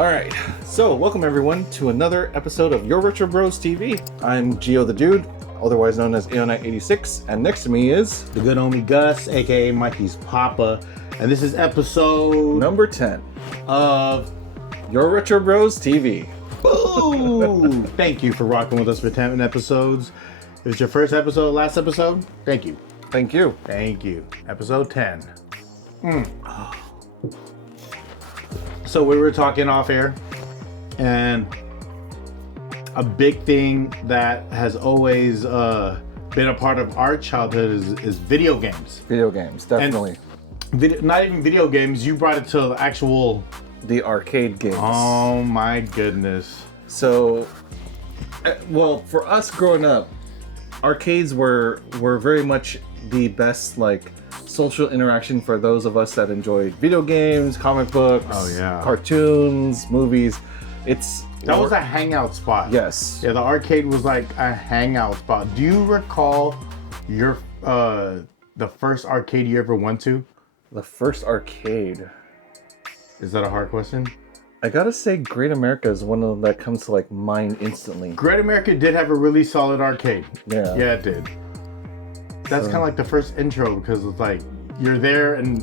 All right, so welcome everyone to another episode of Your Retro Bros TV. I'm Gio the Dude, otherwise known as Aeonite86, and next to me is the good homie Gus, aka Mikey's Papa, and this is episode number 10 of Your Retro Bros TV. Boo! Thank you for rocking with us for 10 episodes. If it's your first episode, last episode, thank you. Thank you. Thank you. Episode 10. So we were talking off air, and a big thing that has always been a part of our childhood is video games. Video games, definitely. Not even video games, you brought it to the the arcade games. Oh my goodness. So, well, for us growing up, arcades were very much the best, like, social interaction for those of us that enjoyed video games, comic books, cartoons, movies. That was a hangout spot. Yes. Yeah, the arcade was like a hangout spot. Do you recall your the first arcade you ever went to? The first arcade. Is that a hard question? I gotta say, Great America is one of them that comes to like mind instantly. Great America did have a really solid arcade. Yeah. Yeah, it did. That's kind of like the first intro, because it's like you're there and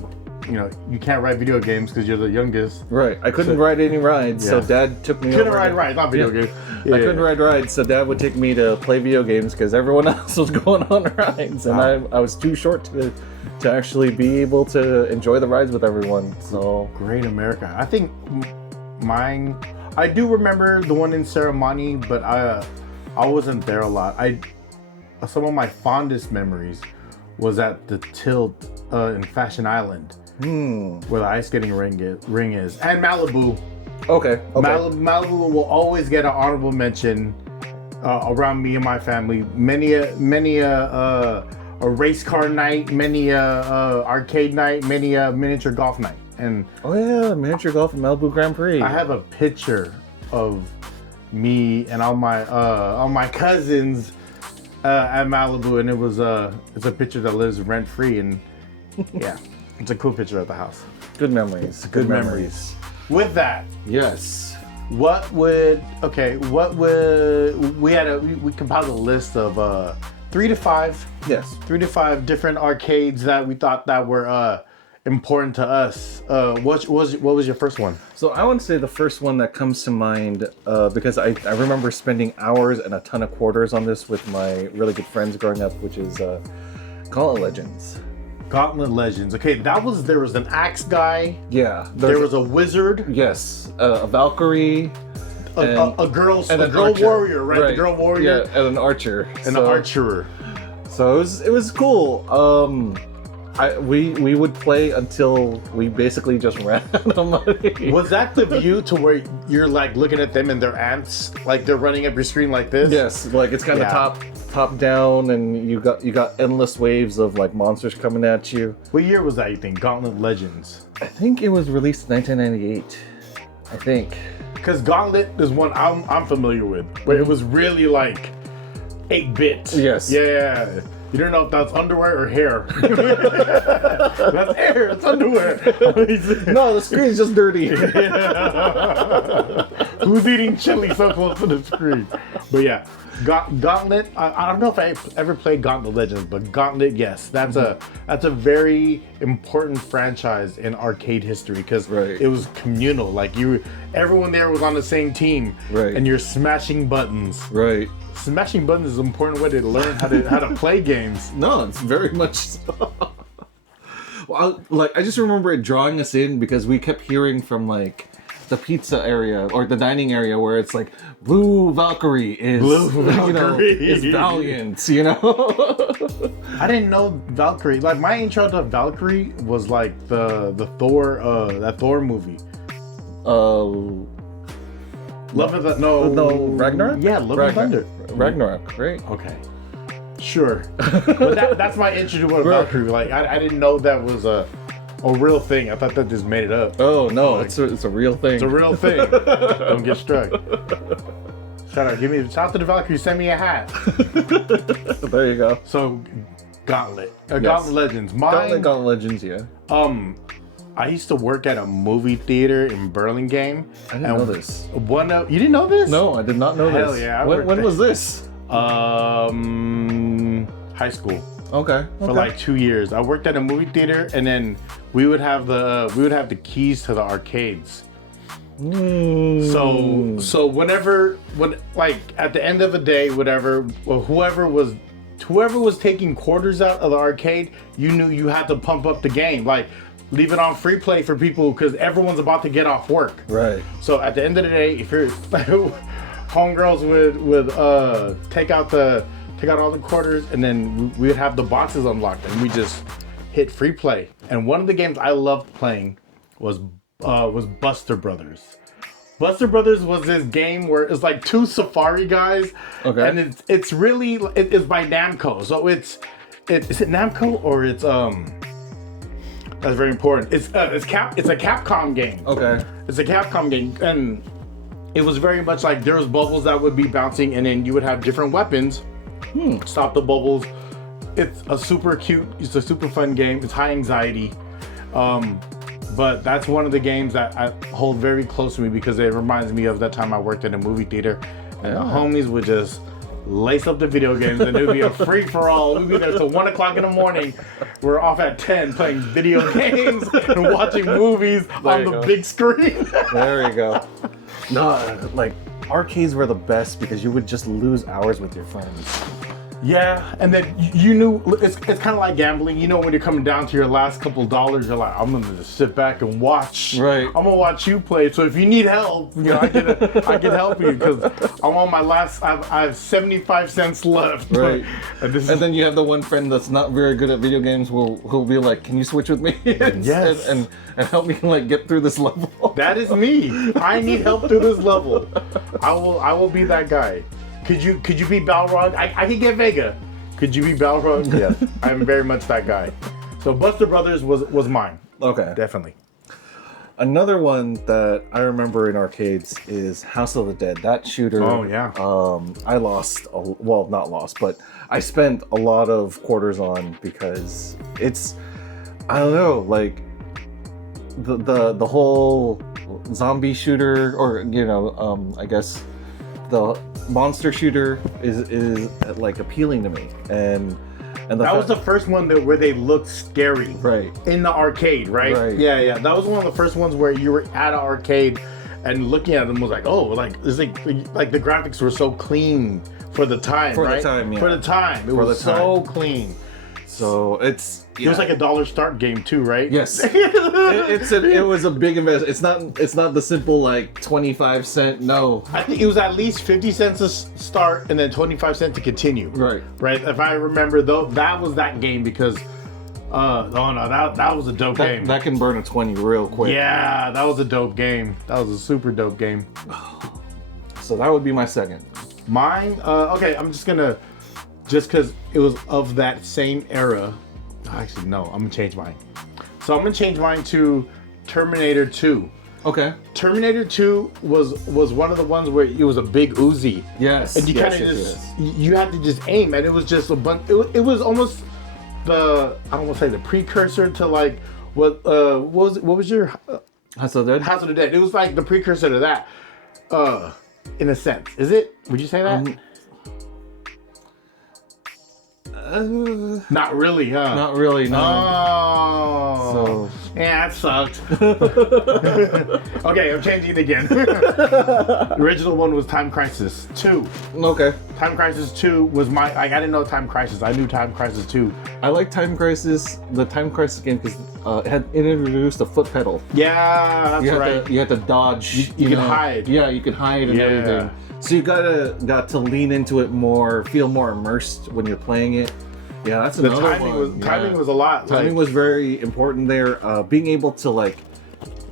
you can't ride video games because you're the youngest. Right. I couldn't ride any rides, so Dad took me. Couldn't ride rides, not video games. Yeah. I couldn't ride rides, so Dad would take me to play video games because everyone else was going on rides, and I was too short to actually be able to enjoy the rides with everyone. So Great America. I think mine. I do remember the one in Ceremony, but I wasn't there a lot. Some of my fondest memories was at the Tilt in Fashion Island, where the ice skating ring is, and Malibu. Okay. Malibu will always get an honorable mention around me and my family. Many a race car night, many a arcade night, many a miniature golf night, and miniature golf at Malibu Grand Prix. I have a picture of me and all my cousins at Malibu, and it's a picture that lives rent free, and yeah, it's a cool picture of the house. Good memories. Good memories. With that, yes. we compiled a list of 3 to 5. Yes. 3 to 5 different arcades that we thought that were important to us. What was your first one? So I want to say the first one that comes to mind, because I remember spending hours and a ton of quarters on this with my really good friends growing up, which is Gauntlet Legends. Gauntlet Legends. Okay, there was an axe guy. Yeah. There was a wizard. Yes. A Valkyrie. A girl warrior, right? The girl warrior. Yeah, and an archer. And an archer. So it was cool. We would play until we basically just ran out of money. Was that the view to where you're like looking at them and their ants, like they're running up your screen like this? Yes, like it's kind of top down, and you got endless waves of like monsters coming at you. What year was that, you think? Gauntlet Legends? I think it was released in 1998. I think. Because Gauntlet is one I'm familiar with, but it was really like 8-bit. Yes. Yeah. You don't know if that's underwear or hair. That's hair. It's underwear. No, the screen's just dirty. Who's eating chili so close to the screen? But yeah, Gauntlet. I don't know if I ever played Gauntlet Legends, but Gauntlet, yes, that's a very important franchise in arcade history, because it was communal. Like everyone there was on the same team, and you're smashing buttons. Right. Smashing buttons is an important way to learn how to play games. No, it's very much so. Well, I just remember it drawing us in because we kept hearing from like the pizza area or the dining area where it's like Blue Valkyrie is is Valiant, I didn't know Valkyrie. Like my intro to Valkyrie was like the Thor that Thor movie. Ragnarok? Yeah, Love and Thunder. Ragnarok, right? Okay. Sure. But that's my intro to Valkyrie. Like I didn't know that was a real thing. I thought that just made it up. Oh no, like, it's a real thing. It's a real thing. Don't get struck. Shout out to the Valkyrie, send me a hat. There you go. So Gauntlet. Gauntlet Legends. Gauntlet Legends, yeah. I used to work at a movie theater in Burlingame. I didn't know this. You didn't know this? No, I did not know Hell this. yeah, When was this? High school. Okay. For like 2 years. I worked at a movie theater, and then we would have the keys to the arcades. So whenever like at the end of the day, whoever was taking quarters out of the arcade, you knew you had to pump up the game, like leave it on free play for people because everyone's about to get off work. Right. So at the end of the day, if you're homegirls would take out all the quarters, and then we would have the boxes unlocked, and we just hit free play. And one of the games I loved playing was Buster Brothers. Buster Brothers was this game where it's like two safari guys, okay, and it's by Namco. So is it Namco or it's that's very important. It's a Capcom game. Okay, it's a Capcom game, and it was very much like there was bubbles that would be bouncing, and then you would have different weapons. Stop the bubbles. It's a super fun game. It's high anxiety. But that's one of the games that I hold very close to me because it reminds me of that time I worked in a movie theater, and the homies would just lace up the video games, and it would be a free for all. We'd be there till 1 o'clock in the morning. We're off at 10 playing video games and watching movies on the big screen. There you go. No, like arcades were the best because you would just lose hours with your friends. Yeah, and then you knew it's kind of like gambling. You know, when you're coming down to your last couple dollars, you're like, I'm gonna just sit back and watch. Right. I'm gonna watch you play. So if you need help, you know, I can help you because I'm on my last. I have 75 cents left. Right. And then you have the one friend that's not very good at video games who'll be like, can you switch with me? Yes. and help me like get through this level. That is me. I need help through this level. I will be that guy. Could you beat Balrog? I could get Vega. Could you beat Balrog? Yes. I'm very much that guy. So Buster Brothers was mine. Okay. Definitely. Another one that I remember in arcades is House of the Dead. That shooter. Oh yeah. I lost. Not lost, but I spent a lot of quarters on because it's. I don't know, like the whole zombie shooter, or I guess the monster shooter is like appealing to me, and that was the first one where they looked scary, right, in the arcade, right? Yeah. That was one of the first ones where you were at an arcade and looking at them was like, oh, like it's like the graphics were so clean for the time, right? For the time, it was so clean. So it was like a $1 start game too, right? Yes. It was a big investment. It's not the simple like 25 cent. No, I think it was at least 50 cents to start and then 25 cents to continue. Right. If I remember though, that was that game because that was a dope game. That can burn a 20 real quick. Yeah, that was a dope game. That was a super dope game. So that would be my second. Mine. Okay, I'm just gonna. Just because it was of that same era. Actually, no, I'm gonna change mine. So I'm gonna change mine to Terminator 2. Okay. Terminator 2 was one of the ones where it was a big Uzi. Yes. And you kind of you had to just aim, and it was just a bunch. It was almost I don't want to say the precursor to like what was your House of the Dead? House of the Dead. It was like the precursor to that. In a sense, is it? Would you say that? Not really, huh? Not really, no. Oh. So. Yeah, that sucked. Okay, I'm changing it again. The original one was Time Crisis 2. Okay. Time Crisis 2 was I didn't know Time Crisis. I knew Time Crisis 2. I like Time Crisis, the Time Crisis game, because it introduced a foot pedal. Yeah, that's right. You had to dodge. You could hide. Yeah, you could hide and everything. So you got to lean into it more, feel more immersed when you're playing it. Yeah, that's another one. Timing was a lot. Timing was very important there. Being able to like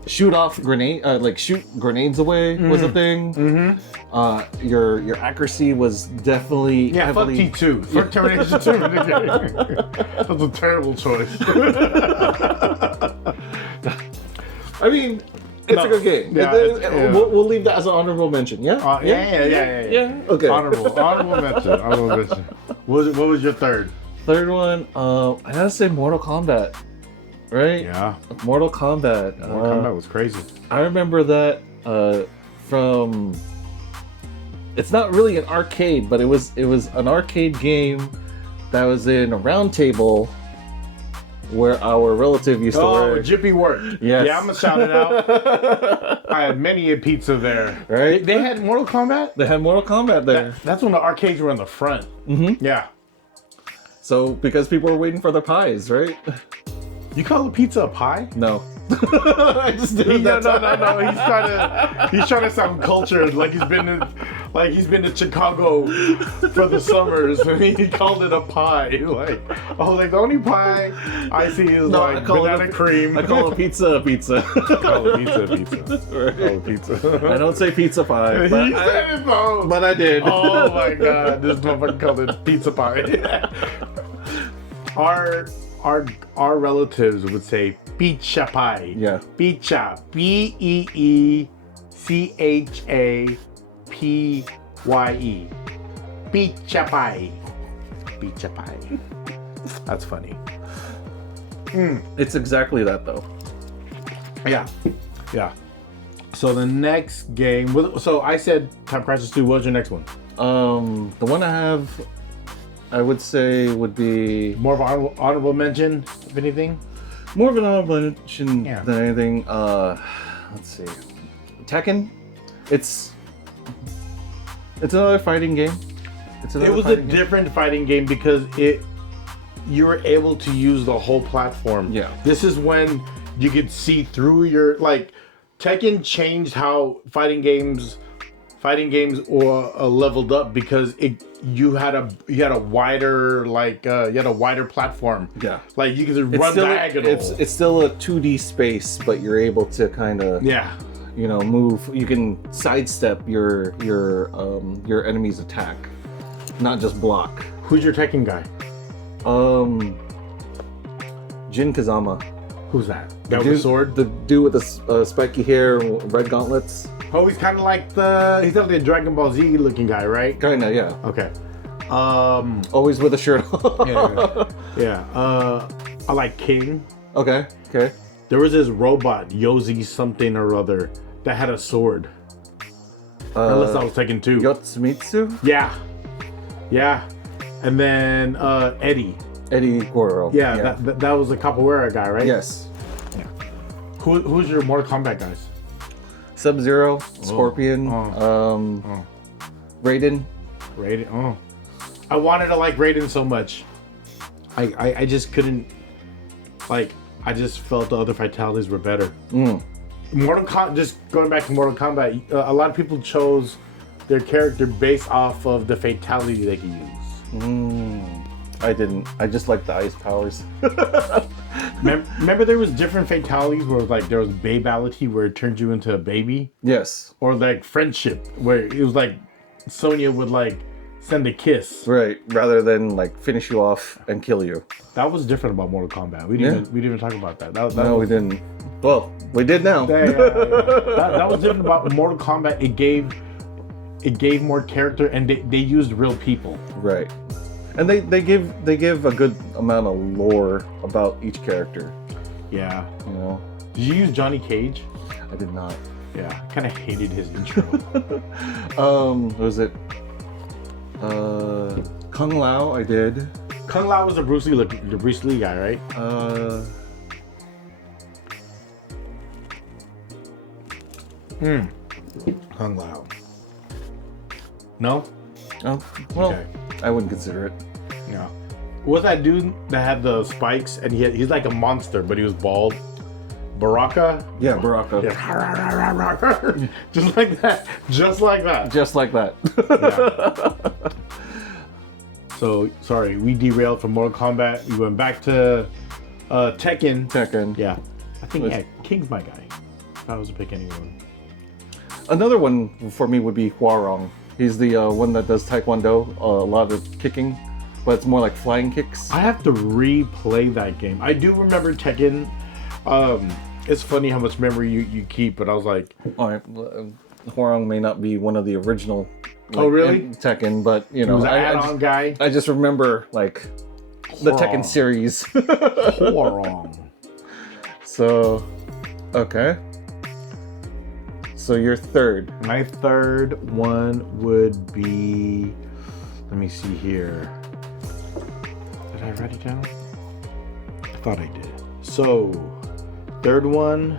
shoot grenades away was a thing. Mm-hmm. Your accuracy was definitely heavily. Fuck T2. Fuck Terminator 2. That's a terrible choice. I mean. It's a good game. Yeah, we'll leave that as an honorable mention. Yeah? Yeah. Okay. Honorable mention. What was your third? Third one, I gotta say Mortal Kombat. right? Yeah. Mortal Kombat. Mortal Kombat was crazy. I remember that from. It's not really an arcade, but it was an arcade game that was in a round table where our relative used to work. Jippy worked. Yes. Yeah, I'm gonna shout it out. I had many a pizza there. Right? They had Mortal Kombat? They had Mortal Kombat there. That's when the arcades were in the front. Mm-hmm. Yeah. So, because people were waiting for their pies, right? You call a pizza a pie? No. I just did it that time. No. He's trying to sound cultured, like he's been to Chicago for the summers, and he called it a pie. Like the only pie I see is banana cream. I call a pizza a pizza. Call a pizza a pizza. Right. Call a pizza. I don't say pizza pie. He said it though. But I did. Oh my god, this motherfucker called it pizza pie. Our relatives would say pizza pie. Yeah. Pizza. Beechapye. Pizza pie. Pizza pie. That's funny. It's exactly that though. Yeah. Yeah. So the next game. So I said Time Crisis 2. What was your next one? The one I have, I would say, would be More of an honorable mention, if anything. more of an honorable mention Yeah. than anything. Let's see, Tekken. It's another fighting game. It was a different fighting game because you were able to use the whole platform. Yeah. This is when you could see through Tekken changed how fighting games leveled up because you had a wider platform. Yeah. Like you could run diagonal. It's still a 2D space, but you're able to kind of move. You can sidestep your enemy's attack, not just block. Who's your Tekken guy? Jin Kazama. Who's that? That with the sword? The dude with the spiky hair, red gauntlets. Oh, he's kind of like he's definitely a Dragon Ball Z looking guy, right? Kinda, yeah. Okay. Always with a shirt on. Yeah. I like King. Okay. There was this robot, Yozi something or other, that had a sword. Unless I was taking two. Yotsumitsu? Yeah. And then Eddie Goro. Yeah. That was the capoeira guy, right? Yes. Yeah. Who's your Mortal Kombat guys? Sub-Zero, Scorpion, Raiden. Oh. I wanted to like Raiden so much. I just couldn't, I just felt the other fatalities were better. Just going back to Mortal Kombat, a lot of people chose their character based off of the fatality they could use. I didn't. I just like the ice powers. Remember there was different fatalities where there was babality where it turned you into a baby? Yes. Or friendship where it was Sonya would send a kiss. Right, rather than finish you off and kill you. That was different about Mortal Kombat. We didn't even talk about that. We didn't. Well, we did now. That was different about Mortal Kombat. It gave more character and they used real people. Right. And they give a good amount of lore about each character. Yeah. You know. Did you use Johnny Cage? I did not. Yeah. I kind of hated his intro. Was it Kung Lao? I did. Kung Lao was the Bruce Lee guy, right? Kung Lao. No? Oh, well, Okay. I wouldn't consider it. No. What's that dude that had the spikes and he's like a monster, but he was bald? Baraka? Yeah, Baraka. Yeah. Just like that. Just like that. Just like that. Yeah. So, sorry, we derailed from Mortal Kombat. We went back to Tekken. Tekken. Yeah. I think, King's my guy. If I was to pick anyone. Another one for me would be Hwarong. He's the one that does Taekwondo, a lot of kicking, but it's more like flying kicks. I have to replay that game. I do remember Tekken. It's funny how much memory you keep, but I was like... All right, Hwarong may not be one of the original oh, really? Tekken, but, you know... He was an add-on guy? I just remember, the Tekken series. Hwarong. So, okay. So your third. My third one would be, let me see here. Did I write it down? I thought I did. So, third one.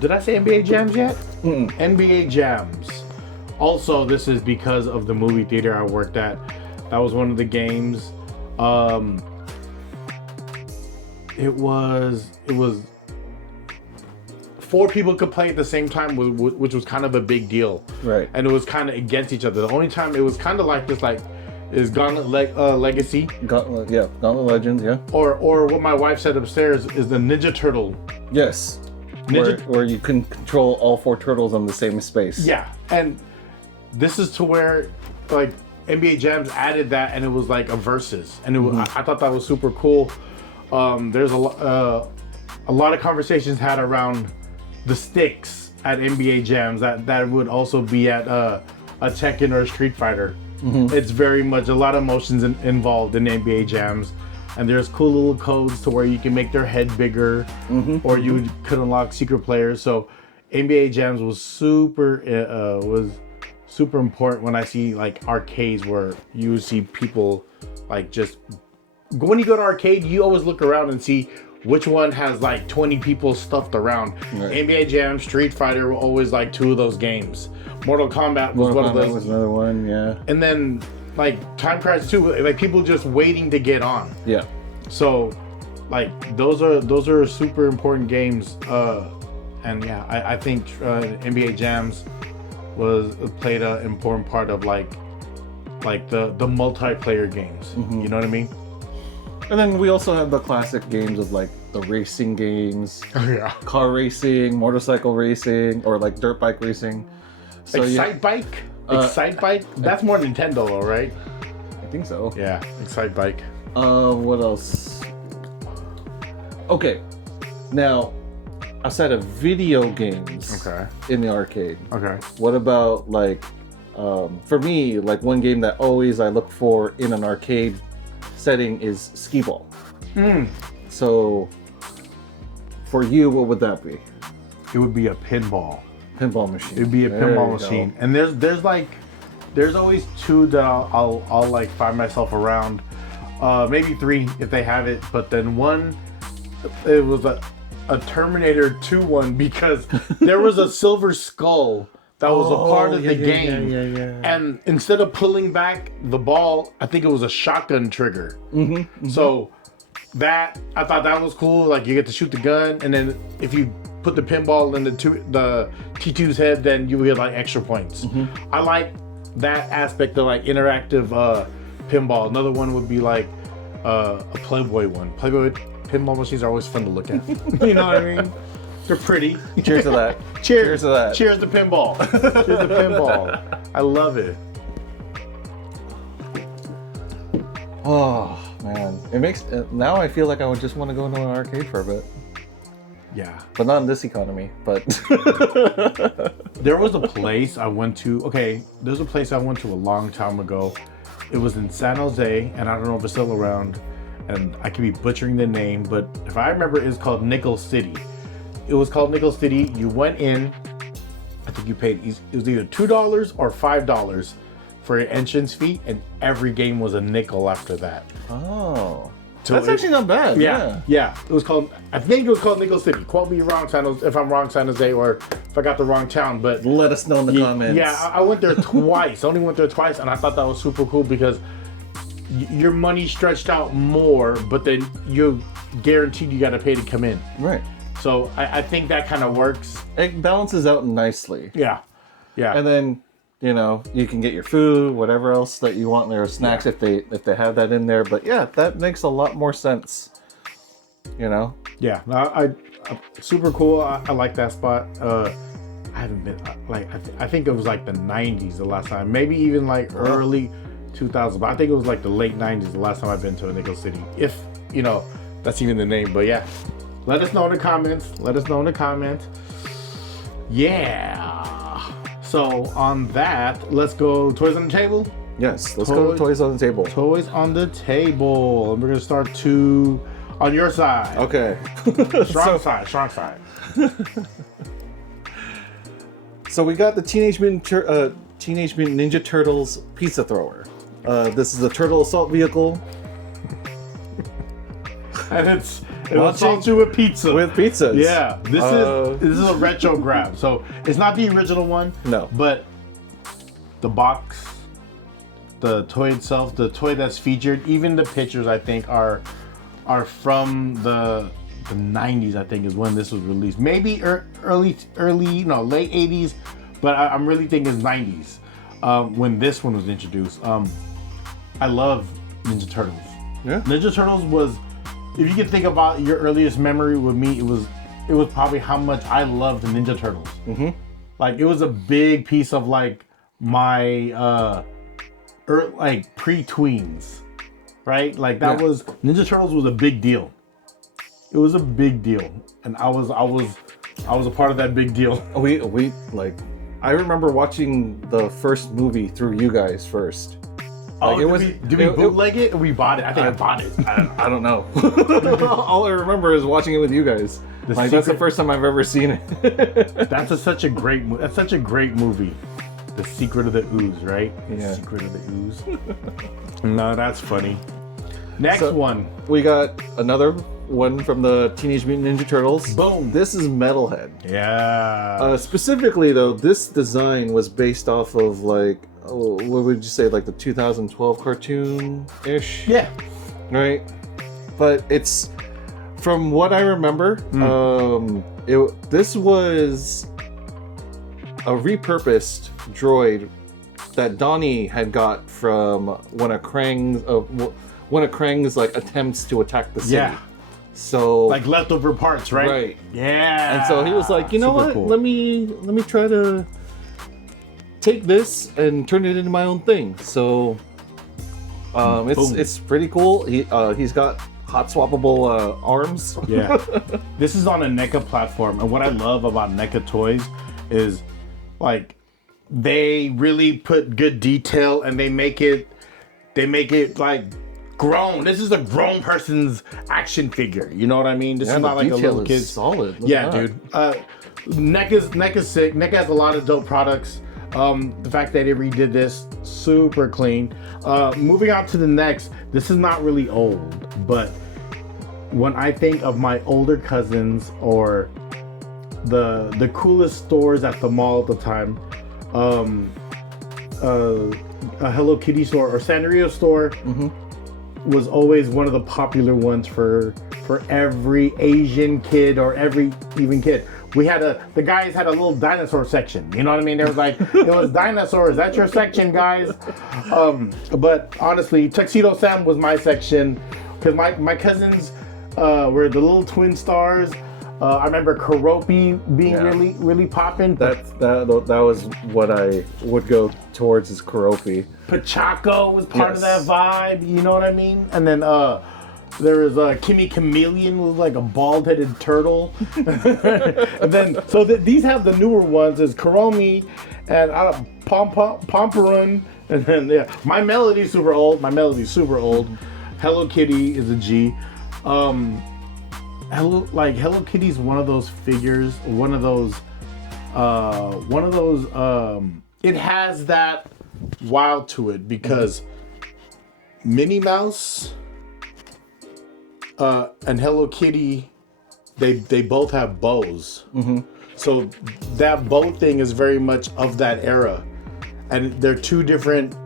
Did I say NBA Jams yet? NBA Jams. Also, this is because of the movie theater I worked at. That was one of the games. It was 4 people could play at the same time, which was kind of a big deal. Right. And it was kind of against each other. The only time it was kind of like this, like, is Gauntlet Legacy. Gauntlet Legends, yeah. Or what my wife said upstairs is the Ninja Turtle. Yes. Where you can control all 4 turtles on the same space. Yeah. And this is to where, like, NBA Jams added that, and it was like a versus. And it was, I thought that was super cool. There's a lot of conversations had around the sticks at NBA Jams that would also be at a Tekken or a Street Fighter. It's very much a lot of emotions involved in NBA Jams, and there's cool little codes to where you can make their head bigger, or you could unlock secret players. So NBA Jams was super important when I see like arcades where you would see people like just when you go to arcade, you always look around and see which one has like 20 people stuffed around. Right. NBA Jam, Street Fighter were always like 2 of those games. Mortal Kombat was one of those. Was another one, yeah. And then like Time Crisis 2, like people just waiting to get on. Yeah. So like those are super important games. And yeah, I think NBA Jams played an important part of like the multiplayer games. You know what I mean? And then we also have the classic games of like the racing games, car racing, motorcycle racing, or like dirt bike racing. So Excite Bike? That's more Nintendo though, right? I think so. Yeah, Excite Bike. What else? Okay, now outside of video games in the arcade, what about like, for me, like one game that always I look for in an arcade setting is skee ball. So for you, what would that be? It would be a pinball machine. It would be a pinball machine. And there's always 2 that I'll like find myself around, maybe 3 if they have it, but then one, it was a Terminator 2 one because there was a silver skull that was a part of the game. And instead of pulling back the ball, I think it was a shotgun trigger. So that, I thought that was cool. Like you get to shoot the gun, and then if you put the pinball in the T2's head, then you will get like extra points. I like that aspect of like interactive pinball. Another one would be like a Playboy one. Playboy pinball machines are always fun to look at. You know what I mean? They're pretty. Cheers to that. Cheers to that. Cheers to pinball. Cheers to pinball. I love it. Oh man, it makes now I feel like I would just want to go into an arcade for a bit. Yeah, but not in this economy. But there was a place I went to. Okay, there's a place I went to a long time ago. It was in San Jose, and I don't know if it's still around. And I could be butchering the name, but if I remember, it's called Nickel City. It was called Nickel City. You went in. I think you paid. It was either $2 or $5 for your entrance fee, and every game was a nickel after that. Oh, so that's actually not bad. Yeah. It was called. I think it was called Nickel City. Quote me wrong, San Jose, if I'm wrong, San Jose, or if I got the wrong town. But let us know in the comments. Yeah, I went there twice. I only went there twice, and I thought that was super cool because your money stretched out more, but then you're guaranteed you got to pay to come in. Right. So I think that kind of works. It balances out nicely. Yeah. And then, you know, you can get your food, whatever else that you want there, snacks if they have that in there. But yeah, that makes a lot more sense. You know. Yeah. I super cool. I like that spot. I haven't been I think it was like the 90s the last time, maybe even like early 2000s, but I think it was like the late 90s the last time I've been to a Nickel City, if you know that's even the name. But yeah, let us know in the comments. Yeah, so on that, let's go toys on the table. Yes, let's go to toys on the table. And we're gonna start to On your side. Okay. Strong side. So we got the Teenage Mutant Ninja Turtles pizza thrower. This is a turtle assault vehicle. And it assaults you with pizza. With pizzas. Yeah. This is a retro grab. So it's not the original one. No. But the box, the toy itself, the toy that's featured, even the pictures I think are from the 90s, I think is when this was released. Maybe late 80s, but I'm really thinking it's 90s when this one was introduced. I love Ninja Turtles. Yeah. Ninja Turtles was, if you can think about your earliest memory with me, it was probably how much I loved the Ninja Turtles. Mm-hmm. Like it was a big piece of like my like pre-tweens, right? Like that was Ninja Turtles was a big deal. It was a big deal, and I was a part of that big deal. We like, I remember watching the first movie through you guys first. Like, did we bootleg it? Or we bought it. I think I bought it. I don't know. All I remember is watching it with you guys. That's the first time I've ever seen it. That's such a great movie. The Secret of the Ooze, right? Yeah. Secret of the Ooze. No, that's funny. Next one. We got another one from the Teenage Mutant Ninja Turtles. Boom. This is Metalhead. Yeah. Specifically, though, this design was based off of like, what would you say, like the 2012 cartoon-ish? Yeah. Right? But it's, from what I remember, this was a repurposed droid that Donnie had got from one of Krang's like attempts to attack the city. Yeah. So like leftover parts, right? Right. Yeah. And so he was like, you know Super what? cool. Let me try to take this and turn it into my own thing. So it's pretty cool. He's got hot swappable arms. Yeah. This is on a NECA platform, and what I love about NECA toys is like they really put good detail and they make it like grown. This is a grown person's action figure. You know what I mean? This is not like a little kid's. Solid. Look Yeah, at that. dude. NECA's sick. NECA has a lot of dope products. The fact that they redid this, super clean. Moving on to the next, this is not really old, but when I think of my older cousins or the coolest stores at the mall at the time, a Hello Kitty store or Sanrio store was always one of the popular ones for every Asian kid or every even kid. The guys had a little dinosaur section. You know what I mean? There was like, it was dinosaurs. That's your section, guys. But honestly, Tuxedo Sam was my section because my cousins were the little twin stars. I remember Karopi being really popping. That was what I would go towards, is Karopi. Pachaco was part of that vibe. You know what I mean? And then there was Kimmy Chameleon, was like a bald-headed turtle. And then these have the newer ones is Karomi and Pomparun. And then My Melody's super old. Hello Kitty is a G. Hello Kitty's one of those figures, it has that wow to it because Minnie Mouse and Hello Kitty, they both have bows. So that bow thing is very much of that era, and they're two different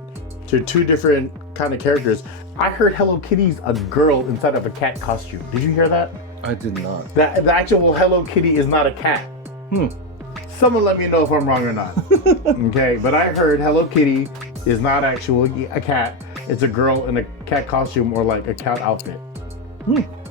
kind of characters. I heard Hello Kitty's a girl inside of a cat costume. Did you hear that? I did not. The actual Hello Kitty is not a cat. Someone let me know if I'm wrong or not. Okay, but I heard Hello Kitty is not actually a cat. It's a girl in a cat costume or like a cat outfit.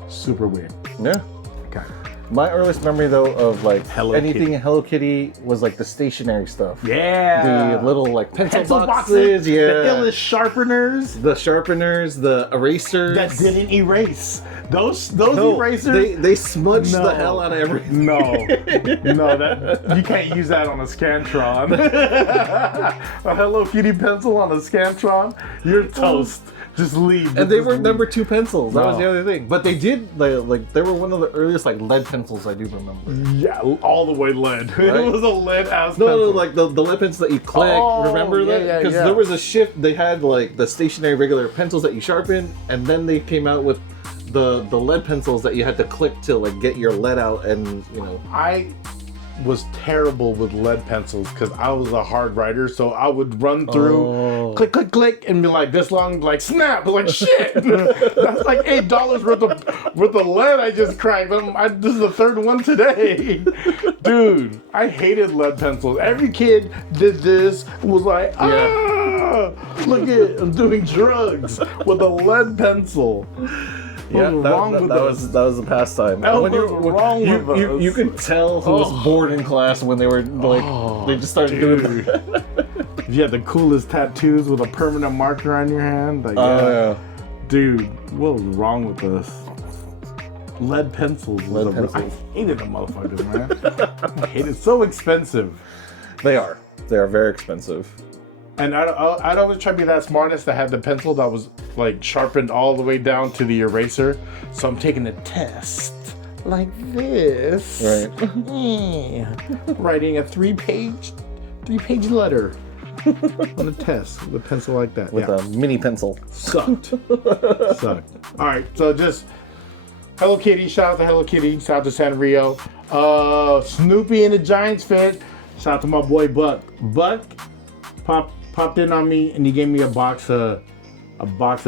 Super weird. Yeah. Okay. My earliest memory though of like Hello Hello Kitty was like the stationary stuff. Yeah. The little like pencil boxes. Yeah. The illest sharpeners. The sharpeners, the erasers. That didn't erase. Those erasers. They smudged the hell out of everything. No, that you can't use that on a Scantron. A Hello Kitty pencil on a Scantron, you're toast. Just leave. And they Just were leave. number 2 pencils. That was No. the other thing. But they did like they were one of the earliest like lead pencils I do remember. Yeah, all the way lead. Right? It was a lead ass No, pencil. like the lead pencils that you click. Oh, Remember yeah, that? yeah, Because yeah. there was a shift. They had like the stationary regular pencils that you sharpen, and then they came out with the lead pencils that you had to click to like get your lead out, and you know. I was terrible with lead pencils because I was a hard writer, so I would run through, click, click, click, and be like this long, like snap, like shit. That's like $8 worth of lead I just cracked. This is the third one today, dude. I hated lead pencils. Every kid did this, was like, look at I'm doing drugs with a lead pencil. Yeah, that was a pastime. What was wrong with us? You could tell who was bored in class when they were like they just started doing it. You had the coolest tattoos with a permanent marker on your hand. Like, yeah. Dude, what was wrong with us? Lead pencils. I hated the motherfuckers, man. I hated so expensive. They are very expensive. And I'd always try to be that smartest that had the pencil that was like sharpened all the way down to the eraser. So I'm taking a test like this. Right. Yeah. Writing a three-page letter on a test with a pencil like that. With a mini pencil. Sucked. Sucked. All right, so just Hello Kitty. Shout out to Hello Kitty. Shout out to Sanrio. Snoopy in the Giants fit. Shout out to my boy Buck. Buck popped in on me and he gave me a box of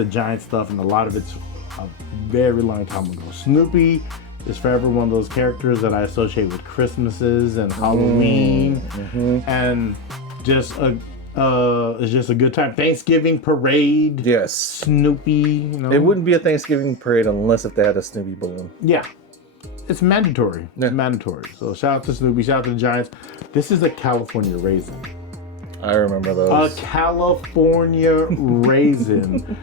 Giant stuff, and a lot of it's a very long time ago. Snoopy is forever one of those characters that I associate with Christmases and Halloween, and just it's just a good time. Thanksgiving parade. Yes. Snoopy. You know? It wouldn't be a Thanksgiving parade unless if they had a Snoopy balloon. Yeah. It's mandatory. Yeah. It's mandatory. So shout out to Snoopy. Shout out to the Giants. This is a California raisin. I remember those. A California raisin.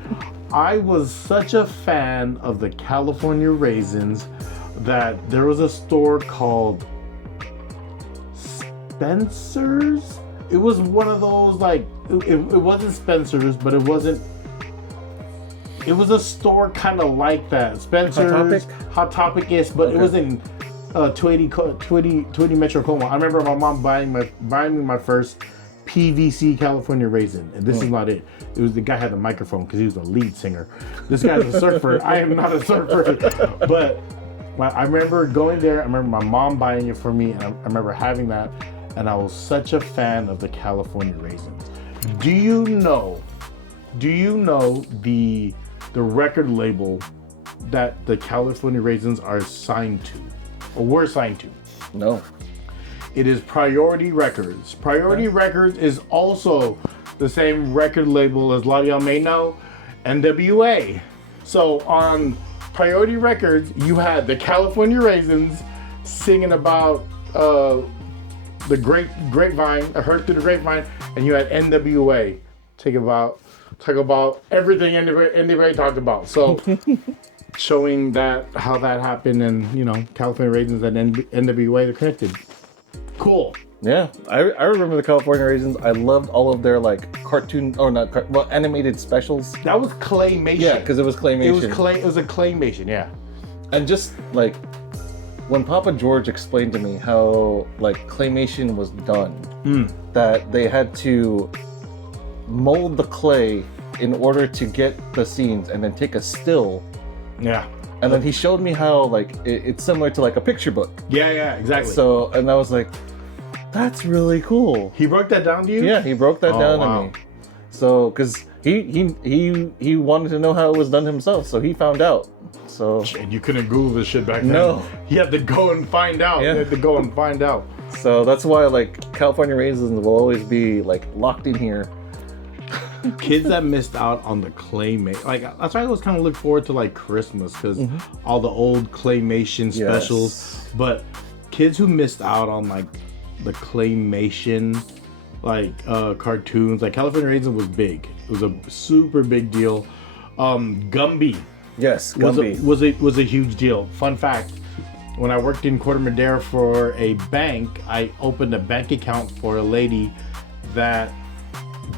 I was such a fan of the California raisins that there was a store called Spencer's. It was one of those, like, it wasn't Spencer's, but it wasn't. It was a store kind of like that. Spencer's, Hot Topic is, but it was in 280 Metro Como. I remember my mom buying me my first PVC California raisin, and this is not it. It was the guy had the microphone because he was a lead singer. This guy's a surfer. I am not a surfer, but I remember going there. I remember my mom buying it for me, and I remember having that, and I was such a fan of the California raisins. Do you know the record label that the California raisins are signed to, or were signed to? No. It is Priority Records. Priority Records is also the same record label as a lot of y'all may know, NWA. So on Priority Records, you had the California Raisins singing about the grapevine, Heard Through the Grapevine, and you had NWA talk about everything NWA talked about. So showing that how that happened, and you know, California Raisins and NWA are connected. Cool. Yeah, I remember the California Raisins. I loved all of their like cartoon, or not, animated specials. That was claymation. Yeah, because it was claymation. It was a claymation, yeah. And just like when Papa George explained to me how like claymation was done, that they had to mold the clay in order to get the scenes, and then take a still. Yeah. And then he showed me how like it's similar to like a picture book. Yeah, exactly. So, and I was like, that's really cool. He broke that down to you? Yeah, he broke that down to me. So, because he wanted to know how it was done himself, so he found out. So, and you couldn't Google this shit back then. No. You had to go and find out. Yeah. You had to go and find out. So that's why like California Raisins will always be like locked in here. Kids that missed out on the claymation, like that's why I always kind of look forward to like Christmas, because all the old claymation specials. But kids who missed out on like the claymation, like cartoons, like California Raisin was big. It was a super big deal. Gumby, Yes, Gumby was a huge deal. Fun fact: when I worked in Corte Madera for a bank, I opened a bank account for a lady that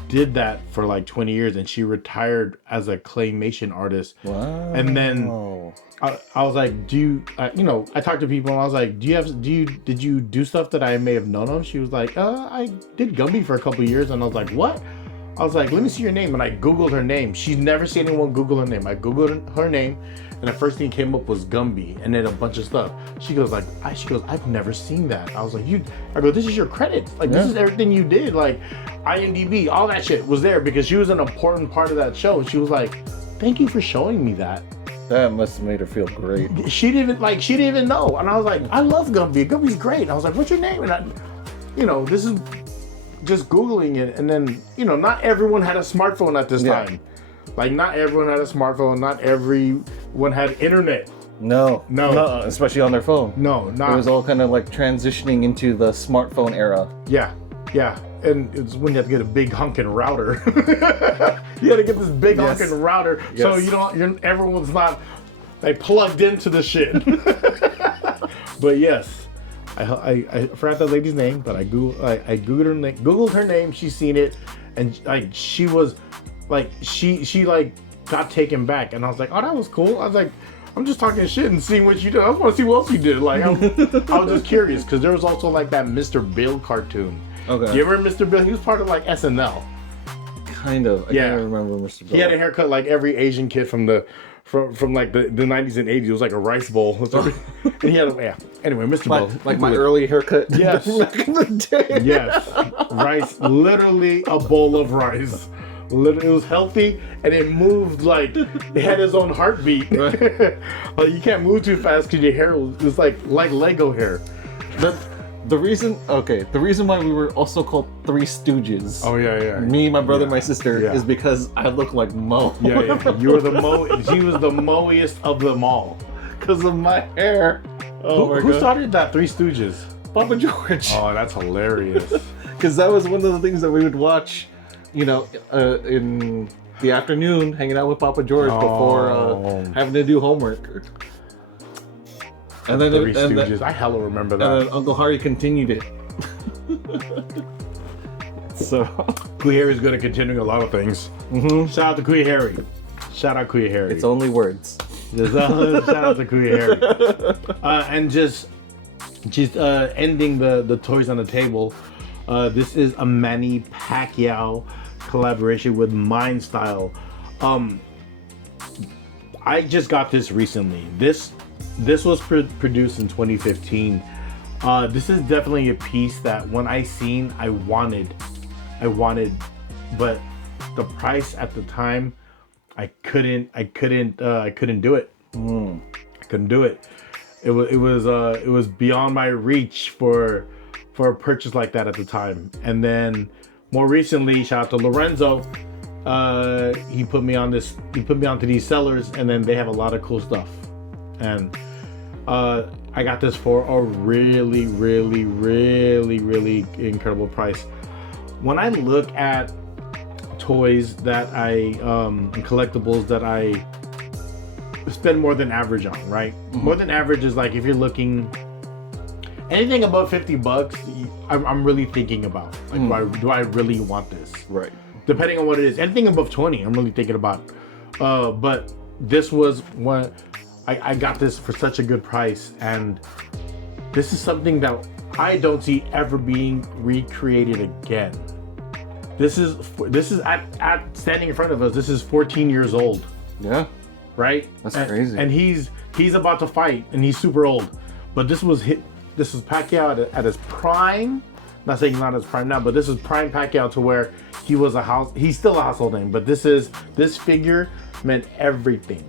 did that for like 20 years, and she retired as a claymation artist. Wow. And then I was like, do you, you know, I talked to people and I was like, did you do stuff that I may have known of? She was like, I did Gumby for a couple of years. And I was like, what? I was like, let me see your name. And I Googled her name. She's never seen anyone Google her name. I Googled her name, and the first thing came up was Gumby, and then a bunch of stuff. She goes, I've never seen that. I was like, I go, this is your credits. Like, this is everything you did. Like, IMDb, all that shit was there because she was an important part of that show. She was like, thank you for showing me that. That must have made her feel great. She didn't even know. And I was like, I love Gumby. Gumby's great. And I was like, what's your name? And I, you know, this is just Googling it. And then, you know, not everyone had a smartphone at this time. Like, not everyone had a smartphone. Not everyone had internet. No, especially on their phone. No, not. It was all kind of like transitioning into the smartphone era. Yeah. And it's when you have to get a big honking router. You had to get this big honking router, so everyone's not like plugged into the shit. But yes, I forgot that lady's name, but I googled her name. She's seen it, and like she was like she like got taken back, and I was like, oh, that was cool. I was like, I'm just talking shit and seeing what you did. I just want to see what else you did. Like, I was just curious because there was also like that Mr. Bill cartoon. Okay. Do you remember Mr. Bill? He was part of like SNL. Kind of. I can't remember Mr. Bill. He had a haircut like every Asian kid from like the 90s and 80s. It was like a rice bowl. And he had Anyway, Mr. Bill. Like my early haircut. Yes. Back in the day. Yes. Rice. Literally a bowl of rice. It was healthy and it moved like it had its own heartbeat. Right. Like, you can't move too fast because your hair was like Lego hair. The reason why we were also called Three Stooges. Oh yeah. Me, my brother, my sister, is because I look like Mo. Yeah. You were the Mo. She was the Moiest of them all. Because of my hair. Who started that Three Stooges? Papa George. Oh, that's hilarious. Because that was one of the things that we would watch, you know, in the afternoon, hanging out with Papa George before having to do homework. And then Three Stooges. I hella remember that. And then Uncle Harry continued it. So Kui Harry's good at continuing a lot of things. Mm-hmm. Shout out to Kui Harry. Shout out Kui Harry. It's only words. Shout out to Kui Harry. And just ending the toys on the table. This is a Manny Pacquiao collaboration with Mind Style. I just got this recently. This was produced in 2015. This is definitely a piece that when I seen, I wanted, but the price at the time, I couldn't do it. I couldn't do it. It was beyond my reach for a purchase like that at the time. And then more recently, shout out to Lorenzo. He put me onto these sellers, and then they have a lot of cool stuff. And I got this for a really, really, really, really incredible price. When I look at toys that and collectibles that I spend more than average on, right? Mm-hmm. More than average is like if you're looking anything above $50, I'm really thinking about like do I really want this? Right. Depending on what it is. Anything above 20, I'm really thinking about. But this was one. I got this for such a good price, and this is something that I don't see ever being recreated again. This is at standing in front of us. This is 14 years old. Yeah. Right. That's crazy. And he's about to fight, and he's super old. But this was Pacquiao at his prime. Not saying he's not at his prime now, but this is prime Pacquiao to where he's still a household name. But this figure meant everything.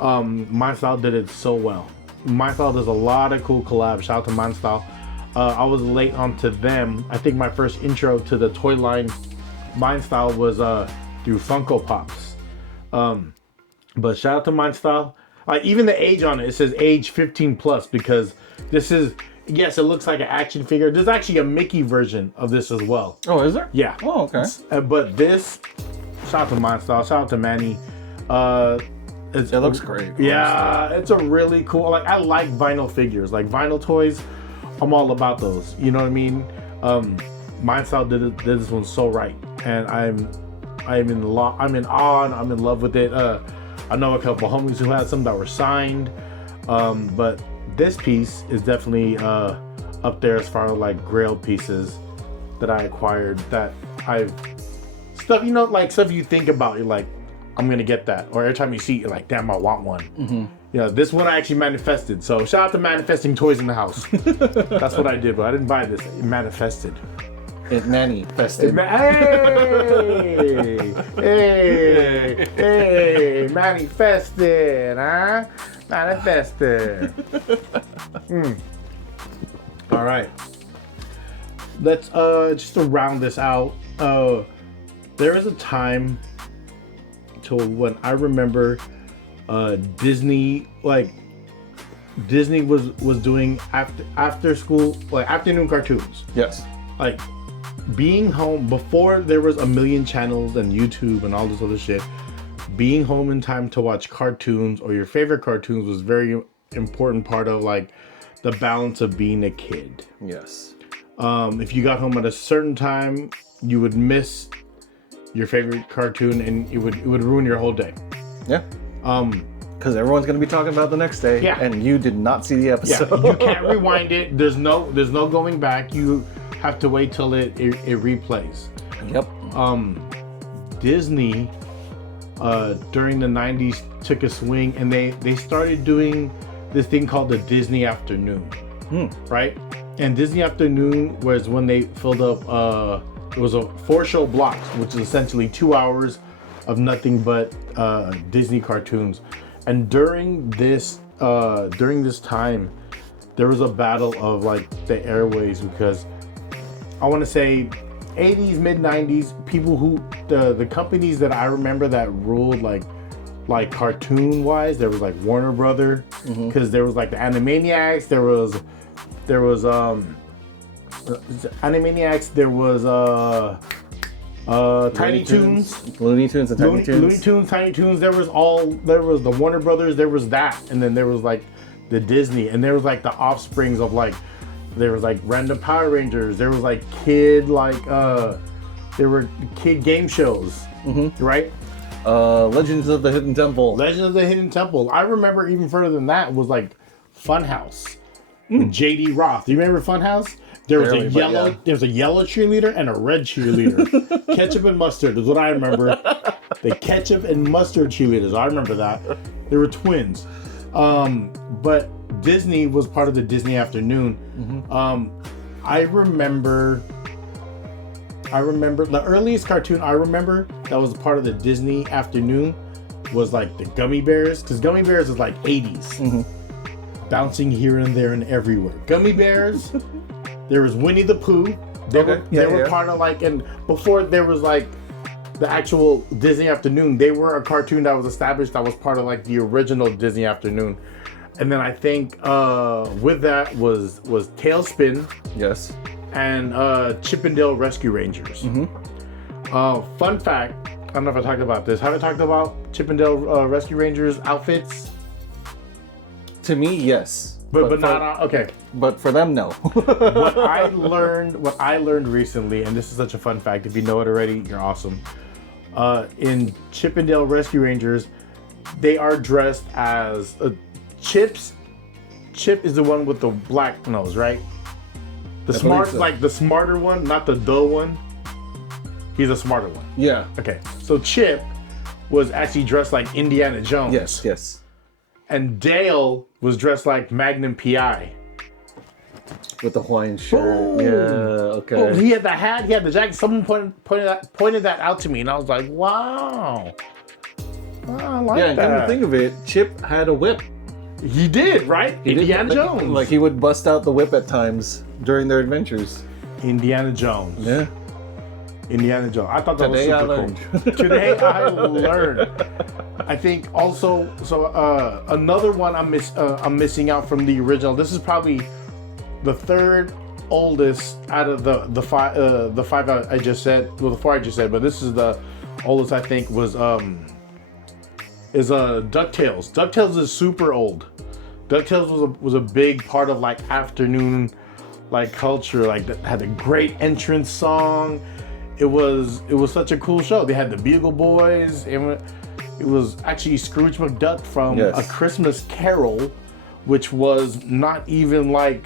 Mind Style did it so well. Mind Style does a lot of cool collabs. Shout out to Mind Style. I was late onto them. I think my first intro to the toy line Mind Style was through Funko Pops. But shout out to Mind Style. Even the age on it says age 15 plus because this is, yes, it looks like an action figure. There's actually a Mickey version of this as well. Oh, is there? Yeah. Oh, okay. But this, shout out to Mind Style. Shout out to Manny. It looks great. Yeah, it's a really cool. Like I like vinyl figures, like vinyl toys. I'm all about those. You know what I mean? Mind Style did this one so right. and I'm in awe, and I'm in love with it. I know a couple homies who had some that were signed, but this piece is definitely up there as far as like grail pieces that I acquired that I've stuff, you know, like stuff you think about, you're like, I'm gonna get that, or every time you see it, you're like, damn, I want one. Mm-hmm. You know, this one I actually manifested. So shout out to manifesting toys in the house. That's what I did, but I didn't buy this. It manifested. It manifested. Hey, manifested, huh? Manifested. All right. Let's just to round this out. There is a time to when I remember Disney was doing after school, like afternoon cartoons. Yes. Like being home before there was a million channels and YouTube and all this other shit. Being home in time to watch cartoons or your favorite cartoons was very important part of like the balance of being a kid. Yes. If you got home at a certain time, you would miss your favorite cartoon and it would ruin your whole day. Yeah. Because everyone's gonna be talking about the next day. Yeah. And you did not see the episode. Yeah. You can't rewind it. There's no going back. You have to wait till it replays. Yep. Disney during the 90s took a swing and they started doing this thing called the Disney Afternoon. Right? And Disney Afternoon was when they filled up it was a 4-show block, which is essentially 2 hours of nothing but Disney cartoons. And during this time, there was a battle of like the airways, because I want to say 80s, mid 90s, people who the companies that I remember that ruled like cartoon wise, there was like Warner Brother, because there was like the Animaniacs, there was Animaniacs, there was Tiny Toons, Looney Tunes and Tiny Toons. Looney Tunes, Tiny Toons. There was the Warner Brothers. There was that, and then there was like the Disney, and there was like the offsprings of like, there was like Random Power Rangers. There was like there were kid game shows, right? Legends of the Hidden Temple. Legends of the Hidden Temple. I remember even further than that was like Funhouse. JD Roth. Do you remember Funhouse? There was a yellow cheerleader and a red cheerleader. Ketchup and mustard is what I remember. The ketchup and mustard cheerleaders. I remember that. They were twins. But Disney was part of the Disney Afternoon. I remember the earliest cartoon I remember that was part of the Disney Afternoon was like the Gummy Bears, because Gummy Bears is like 80s. Bouncing here and there and everywhere. Gummy Bears. There was Winnie the Pooh. They were part of like, and before there was like the actual Disney Afternoon, they were a cartoon that was established that was part of like the original Disney Afternoon. And then I think with that was Tailspin. Yes. And Chip 'n Dale Rescue Rangers. Fun fact, I don't know if I talked about this. Have I talked about Chip 'n Dale Rescue Rangers outfits? To me, yes. But not okay. But for them, no. What I learned recently, and this is such a fun fact. If you know it already, you're awesome. In Chip 'n Dale Rescue Rangers, they are dressed as Chip is the one with the black nose, right? The smarter one, not the dull one. He's a smarter one. Yeah. Okay. So Chip was actually dressed like Indiana Jones. Yes. And Dale was dressed like Magnum PI. With the Hawaiian shirt. Boom. Yeah, okay. Boom. He had the hat, he had the jacket. Someone pointed that out to me, and I was like, wow. I like that. Yeah, and to think of it, Chip had a whip. He did, right? Indiana Jones. Like he would bust out the whip at times during their adventures. Indiana Jones. Yeah. Indiana Jones. I thought that was super cool. Today I learned. I think also, another one I'm missing out from the original. This is probably the third oldest out of the five I just said. Well, the four I just said, but this is the oldest I think was DuckTales. DuckTales is super old. DuckTales was a big part of like afternoon like culture. Like that had a great entrance song. it was such a cool show. They had the Bugle Boys. It was actually Scrooge McDuck from A Christmas Carol, which was not even like,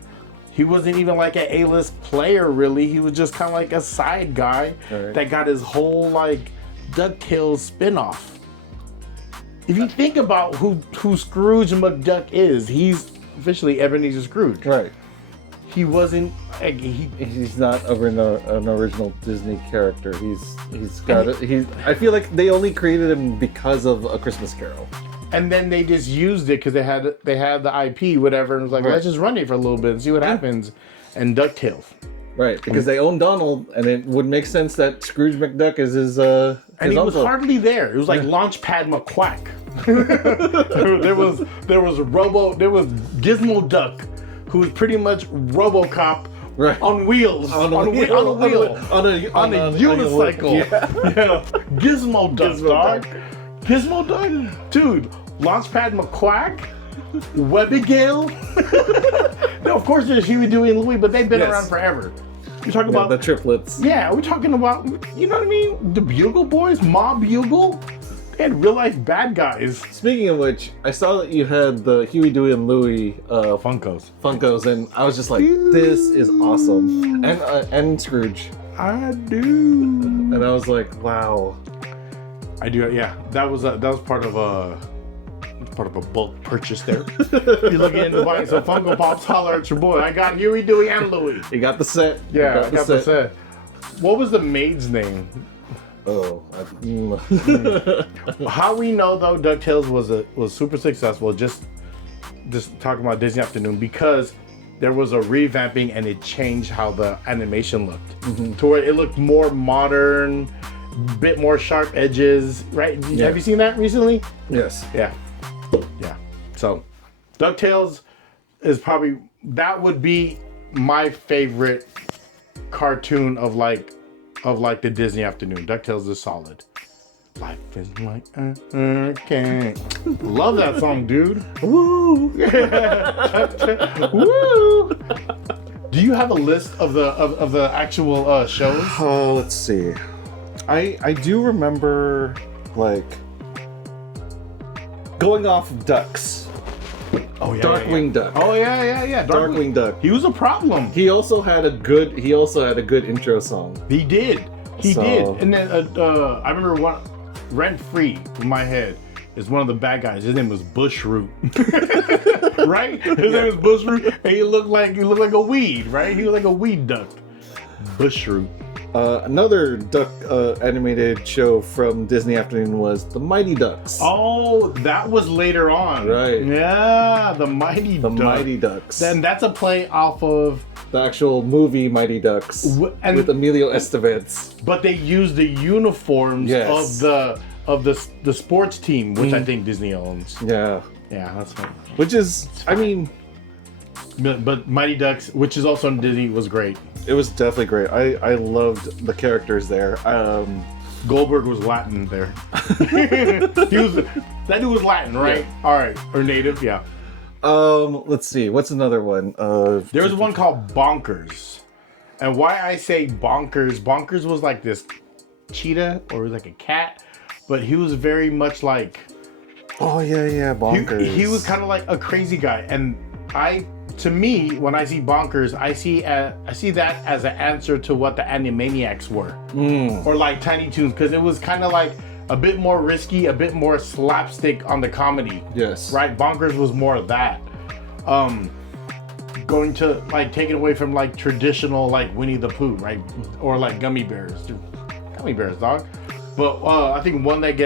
he wasn't even like an A-list player really. He was just kind of like a side guy that got his whole like DuckTales spinoff. If you think about who Scrooge McDuck is, he's officially Ebenezer Scrooge. Right. He wasn't. He's not an original Disney character. He's got it. I feel like they only created him because of A Christmas Carol. And then they just used it because they had the IP, whatever, and it was like, let's just run it for a little bit and see what happens. And DuckTales. Right, because they own Donald, and it would make sense that Scrooge McDuck is his and he uncle. was hardly there. It was like Launchpad McQuack. there was Gizmo Duck, who was pretty much RoboCop on wheels, on a unicycle. Yeah. Gizmo Duck, dog. Gizmo Duck, dude. Launchpad McQuack, Webigail. No, of course there's Huey, Dewey, and Louie, but they've been around forever. You're talking about the triplets. Yeah, we're talking about, you know what I mean? The Bugle Boys, Ma Bugle. They had real life bad guys. Speaking of which, I saw that you had the Huey, Dewey, and Louie Funkos, and I was just like, this is awesome. And Scrooge. I do. And I was like, wow. I do. Yeah, that was part of a bulk purchase there. You're looking into buying some Funko Pops, holler at your boy. I got Huey, Dewey, and Louie. You got the set. Yeah, I got the set. What was the maid's name? Oh. How we know though DuckTales was super successful, just talking about Disney Afternoon, because there was a revamping and it changed how the animation looked. To where it looked more modern, bit more sharp edges, right? Yeah. Have you seen that recently? Yes. Yeah. So DuckTales is probably, that would be my favorite cartoon of the Disney Afternoon. DuckTales is solid. Life is like a hurricane. Love that song, dude. Woo! Woo! Do you have a list of the actual shows? Oh, let's see. I do remember like going off ducks. Oh yeah, Darkwing Duck. Oh yeah. Darkwing Duck. He was a problem. He also had a good intro song. He did. He did. And then I remember one, Rent Free in my head is one of the bad guys. His name was Bushroot. Right? His name was Bushroot. And he looked like a weed, right? He was like a weed duck. Bushroot. Another duck animated show from Disney Afternoon was The Mighty Ducks. Oh, that was later on. Right. Yeah, The Mighty Ducks. Then that's a play off of the actual movie Mighty Ducks with Emilio Estevez. But they used the uniforms of the sports team, which I think Disney owns. Yeah. Yeah, that's fine. Which is, I mean... But Mighty Ducks, which is also on Disney, was great. It was definitely great. I loved the characters there. Goldberg was Latin there. That dude was Latin, right? Yeah. All right, or native, yeah. Let's see. What's another one? There was one called Bonkers, and why I say Bonkers was like this cheetah or like a cat, but he was very much like. Oh yeah, Bonkers. He was kind of like a crazy guy, and to me, when I see Bonkers, I see that as an answer to what the Animaniacs were, or like Tiny Toons, because it was kind of like a bit more risky, a bit more slapstick on the comedy. Yes. Right. Bonkers was more of that, going to like taken away from like traditional like Winnie the Pooh, right, or like Gummy Bears, dog. But I think one that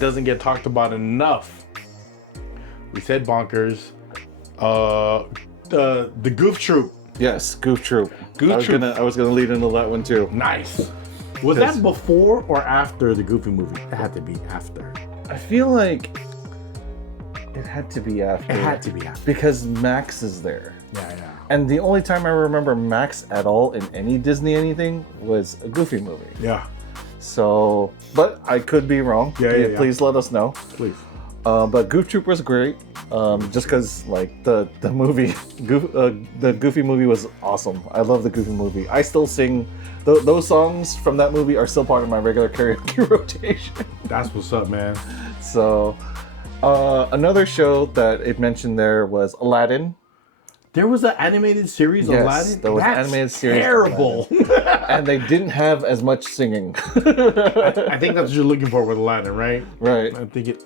doesn't get talked about enough. We said Bonkers. The Goof Troop. Yes, Goof Troop. I was gonna lead into that one too. Nice. Was that before or after the Goofy movie? It had to be after. I feel like it had to be after. It had to be after. Because Max is there. Yeah. And the only time I remember Max at all in any Disney anything was a Goofy movie. Yeah. So, but I could be wrong. Yeah. Please let us know. Please. But Goof Troop was great, just because like the movie, the Goofy movie was awesome. I love the Goofy movie. I still sing those songs from that movie are still part of my regular karaoke rotation. That's what's up, man. So another show that it mentioned there was Aladdin. There was an animated series, Yes, Aladdin. there was an That's animated series, terrible. And they didn't have as much singing. I think that's what you're looking for with Aladdin, right? Right. I think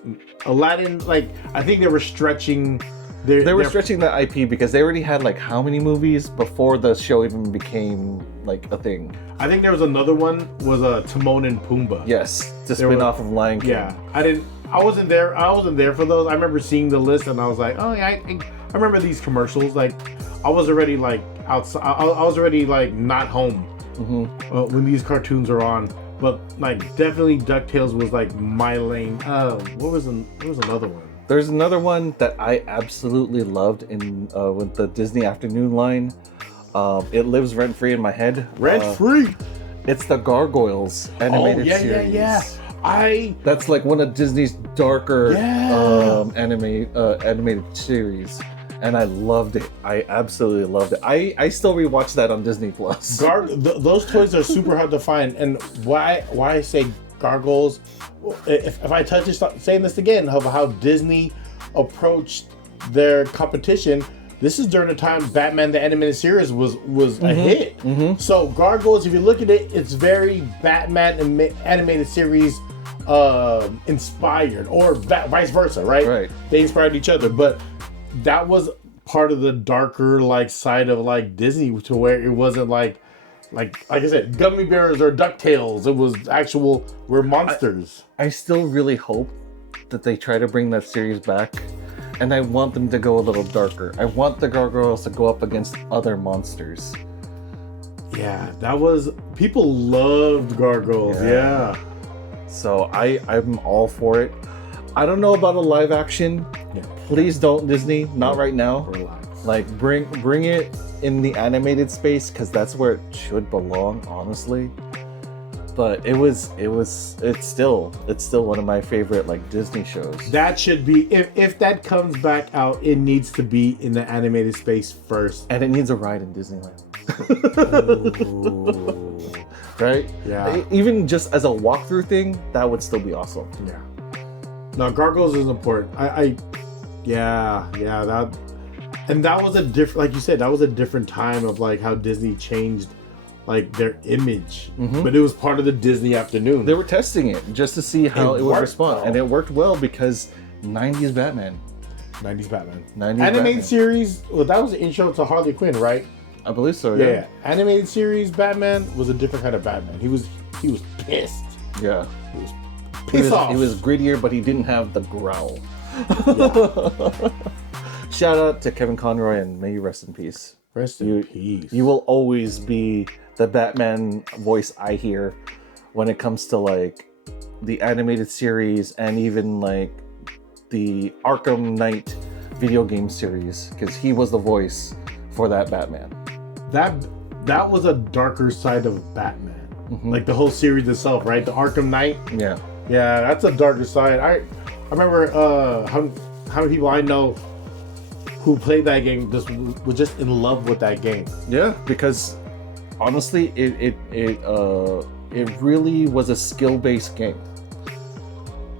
Aladdin, like, I think they were stretching. They were stretching the IP because they already had like how many movies before the show even became like a thing. I think there was another one was Timon and Pumbaa. Yes, to spin off of Lion King. Yeah, I wasn't there. I wasn't there for those. I remember seeing the list and I was like, oh yeah, I remember these commercials. Like, I was already like outside. I was already like not home when these cartoons are on. But like, definitely DuckTales was like my lane. What was another one? There's another one that I absolutely loved in with the Disney Afternoon line. It lives rent free in my head. Rent free. It's the Gargoyles animated series. Yeah. That's like one of Disney's darker animated series, and I loved it. I absolutely loved it. I still rewatch that on Disney Plus. Those toys are super hard to find, and why I say Gargoyles. If I touch this, saying this again, of how Disney approached their competition. This is during the time Batman the Animated Series was a hit. So Gargoyles, if you look at it, it's very Batman Animated Series inspired, or vice versa, right? Right. They inspired each other, but that was part of the darker like side of like Disney, to where it wasn't like I said, gummy bears or DuckTales. It was we're monsters. I still really hope that they try to bring that series back. And I want them to go a little darker. I want the Gargoyles to go up against other monsters. Yeah, people loved Gargoyles. Yeah. So I'm all for it. I don't know about a live action. Yeah. Please don't, Disney. Not right now. Relax. Like bring it in the animated space, because that's where it should belong, honestly. But it's still one of my favorite like Disney shows. That should be, if that comes back out, it needs to be in the animated space first. And it needs a ride in Disneyland. Right? Yeah. Even just as a walkthrough thing, that would still be awesome. Yeah. No, Gargoyles is important. That was a different, like you said, that was a different time of like how Disney changed like their image, but it was part of the Disney Afternoon. They were testing it just to see how it would respond, and it worked well because 90s Batman. 90s Batman. 90s animated Batman. Series. Well, that was the intro to Harley Quinn, right? I believe so. Yeah. Animated series Batman was a different kind of Batman. He was pissed. Yeah. He was pissed off. He was grittier, but he didn't have the growl. Yeah. Shout out to Kevin Conroy, and may you rest in peace. Rest in peace. You will always be the Batman voice I hear when it comes to like the animated series and even like the Arkham Knight video game series, because he was the voice for that Batman. That was a darker side of Batman. Like the whole series itself, right? The Arkham Knight. Yeah. Yeah, that's a darker side. I remember how many people I know who played that game was just in love with that game. Yeah, because honestly, it really was a skill-based game,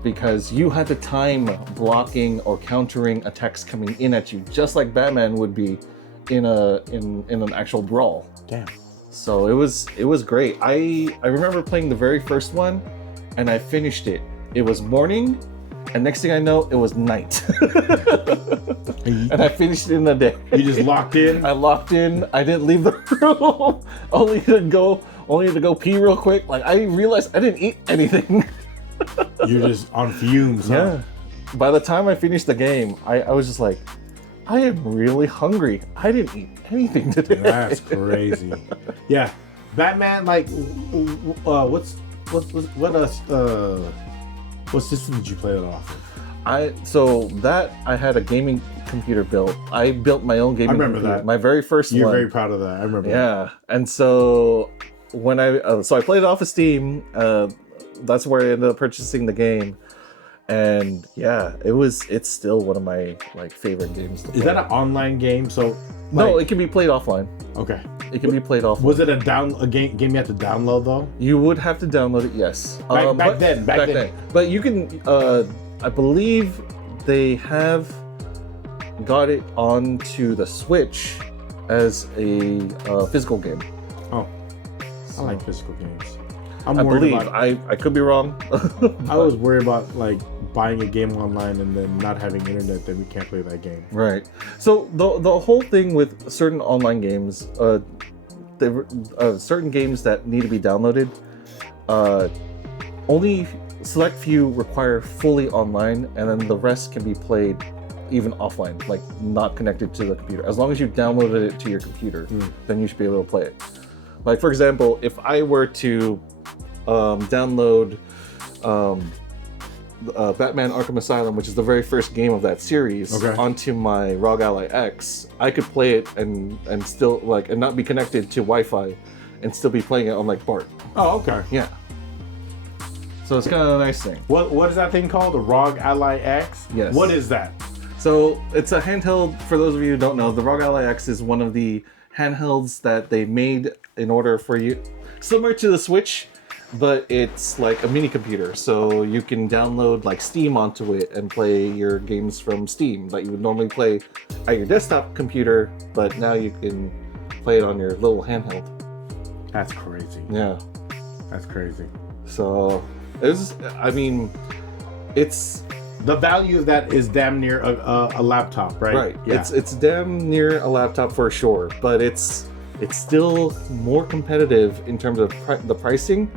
because you had to time blocking or countering attacks coming in at you, just like Batman would be in an actual brawl. Damn. So it was great. I remember playing the very first one, and I finished it. It was morning, and next thing I know, it was night. And I finished it in a day. You just locked in? I locked in. I didn't leave the room. only to go pee real quick. Like, I realized I didn't eat anything. You're just on fumes, huh? Yeah. By the time I finished the game, I was just like, I am really hungry. I didn't eat anything today. That's crazy. Yeah. Batman, like, what system did you play it off of? I had a gaming computer built. I built my own gaming computer. I remember that. My very first one. You're very proud of that. I remember that. Yeah. And so when I played it off of Steam, that's where I ended up purchasing the game. And yeah, it's still one of my like favorite games to play. Is that an online game? So No, it can be played offline. Okay. It can be played offline. Was it a game you had to download though? You would have to download it, yes. Back then. But you can, I believe they have got it onto the Switch as a physical game. Oh, I like physical games. I believe. I could be wrong. I was worried about like buying a game online and then not having internet, then we can't play that game. Right. So the whole thing with certain online games, certain games that need to be downloaded, only select few require fully online, and then the rest can be played even offline, like not connected to the computer. As long as you downloaded it to your computer, then you should be able to play it. Like for example, if I were to download Batman Arkham Asylum, which is the very first game of that series, onto my ROG Ally X, I could play it and still like and not be connected to Wi-Fi, and still be playing it on like BART. Oh, okay. Yeah. So it's kind of a nice thing. What is that thing called? The ROG Ally X? Yes. What is that? So it's a handheld. For those of you who don't know, the ROG Ally X is one of the handhelds that they made in order for you, similar to the Switch, but it's like a mini computer. So you can download like Steam onto it and play your games from Steam that you would normally play at your desktop computer, but now you can play it on your little handheld. That's crazy. Yeah. That's crazy. So it's the value of that is damn near a laptop, right? Right. Yeah. It's damn near a laptop for sure, but it's still more competitive in terms of the pricing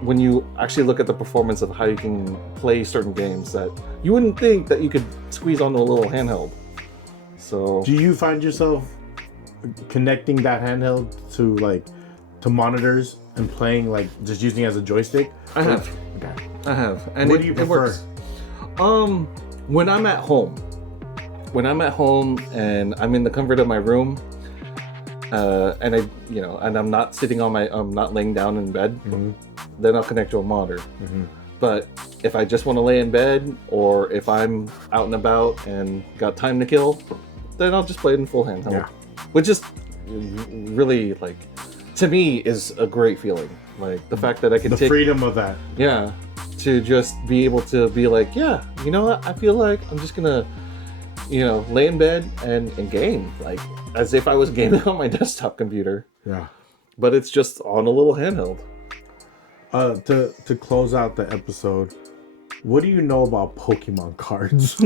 when you actually look at the performance of how you can play certain games that you wouldn't think that you could squeeze onto a little handheld. So do you find yourself connecting that handheld to monitors and playing like just using it as a joystick? I have. Okay. I have. And what do you prefer? Works. When I'm at home and I'm in the comfort of my room, and I'm not sitting on I'm not laying down in bed, then I'll connect to a monitor. But if I just want to lay in bed, or if I'm out and about and got time to kill, then I'll just play it in full handheld. Yeah. Which is really, like, to me, is a great feeling. Like the fact that I can the freedom of that. Yeah. To just be able to be like, yeah, you know what? I feel like I'm just gonna, lay in bed and game, like as if I was gaming on my desktop computer. Yeah. But it's just on a little handheld. To close out the episode, what do you know about Pokemon cards?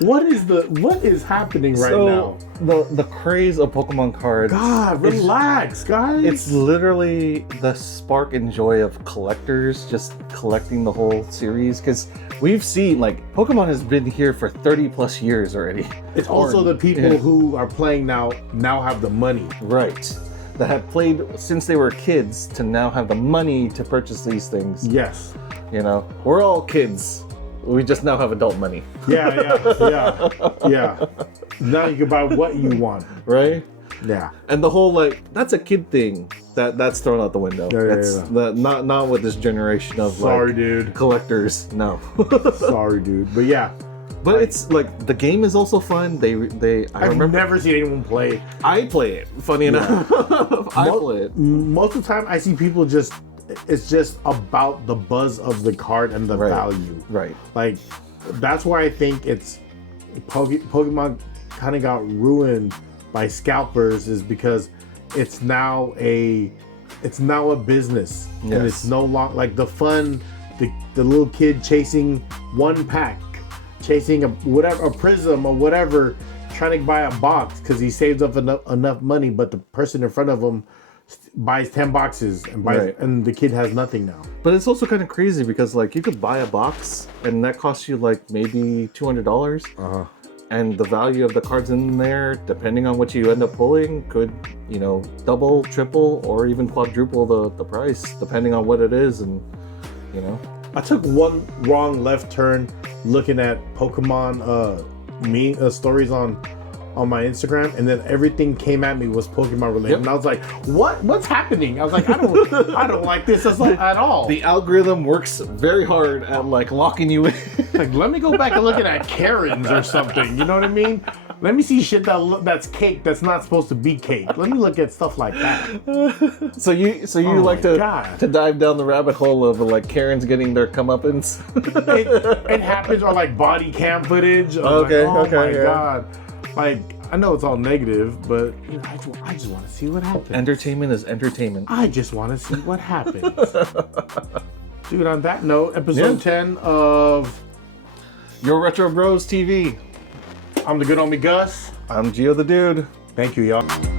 What is happening right now? The craze of Pokemon cards. God, relax, guys. It's literally the spark and joy of collectors just collecting the whole series, because we've seen like Pokemon has been here for 30 plus years already. It's also the people who are playing now have the money. Right. That have played since they were kids to now have the money to purchase these things. Yes. We're all kids. We just now have adult money. Yeah. Now you can buy what you want. Right? Yeah. And the whole that's a kid thing that's thrown out the window. Not with this generation of dude. collectors. No. Sorry, dude. But yeah. But it's like the game is also fun. I've never seen anyone play it. I play it. Funny enough. I play it. Most of the time I see people it's just about the buzz of the card and the value. Right. Like that's why I think it's Pokemon kind of got ruined by scalpers, is because it's now a business. Yes. And it's no longer like the fun, the little kid chasing one pack, chasing a prism or whatever, trying to buy a box because he saves up enough money, but the person in front of him buys 10 boxes and the kid has nothing now. But it's also kind of crazy because like you could buy a box and that costs you like maybe $200. And the value of the cards in there, depending on what you end up pulling, could double, triple, or even quadruple the price, depending on what it is. And I took one wrong left turn looking at Pokemon stories on on my Instagram, and then everything came at me was Pokemon related, and I was like, what's happening? I was like, I don't like this at all. The algorithm works very hard at like locking you in. Like, let me go back and look at Karens or something. You know what I mean? Let me see shit that's cake that's not supposed to be cake. Let me look at stuff like that. So you like to dive down the rabbit hole of like Karens getting their comeuppance. It happens, or like body cam footage. Okay, like, oh my yeah. god! Like, I know it's all negative, but you know, I just want to see what happens. Entertainment is entertainment. I just want to see what happens. Dude, on that note, episode 10 of Your Retro Bros TV. I'm the good homie Gus. I'm Gio the Dude. Thank you, y'all.